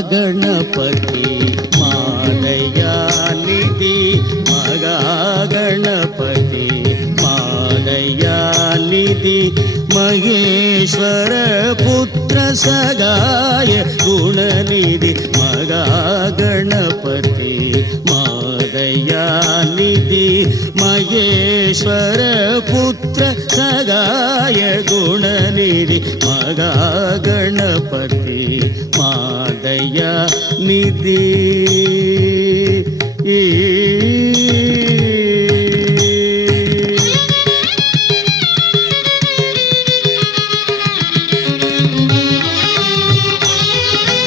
ಗಣಪತಿ ಮಾದಯ್ಯ ನಿಧಿ ಮಗ ಗಣಪತಿ ಮಾದಯ್ಯ ನಿಧಿ ಮಹೇಶ್ವರ ಪುತ್ರ ಸಗಾಯ ಗುಣನಿಧಿ ಮಗ ಗಣಪತಿ ಮಾದಯ್ಯ ನಿಧಿ ಮಹೇಶ್ವರ ಪುತ್ರ ಸಗಾಯ ಗುಣನಿಧಿ ಮಗ ಗಣಪತಿ ಮಾದಯ್ಯ ನಿಧಿ.